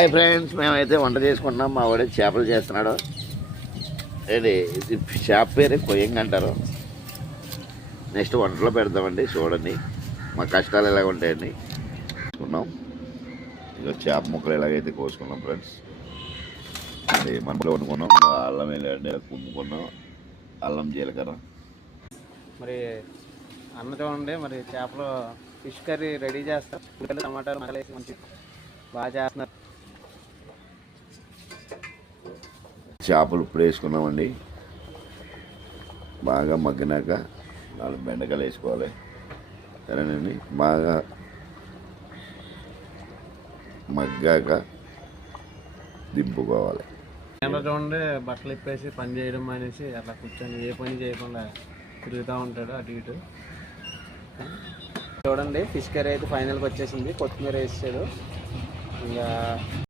Hi friends, మేమైతే వంట చేసుకుంటున్నాం. మా వాడే చేపలు చేస్తున్నాడు. ఇది చేప పేరు కొయ్యంగా అంటారు. నెక్స్ట్ వంటలో పెడతామండి, చూడండి మా కష్టాలు ఎలాగ ఉంటాయండి. కోసుకున్నాం ఇక చేప ముక్కలు ఎలాగైతే కోసుకున్నాం ఫ్రెండ్స్. అది మనలో వండుకున్నాం. అల్లం వెళ్ళండి కుమ్ముకున్నాం, అల్లం జీలకర్ర. మరి అన్న చూడండి, మరి చేపలు ఫిష్ కర్రీ రెడీ చేస్తారు. టమాటాలు మసాలేసి మంచి బాగా చేస్తున్నారు. చేపలు ఇప్పుడు వేసుకున్నామండి. బాగా మగ్గినాక 4 బెండకాయలు వేసుకోవాలి. సరేనండి, బాగా మగ్గాక దింపుకోవాలి. చూడండి, బట్టలు ఇప్పేసి పని చేయడం అనేసి అట్లా కూర్చొని ఏ పని చేయకుండా తిరుగుతూ ఉంటాడు అటు ఇటు. చూడండి, ఫిష్ కర్రీ అయితే ఫైనల్కి వచ్చేసింది. కొత్తిమీర వేసాడు. ఇంకా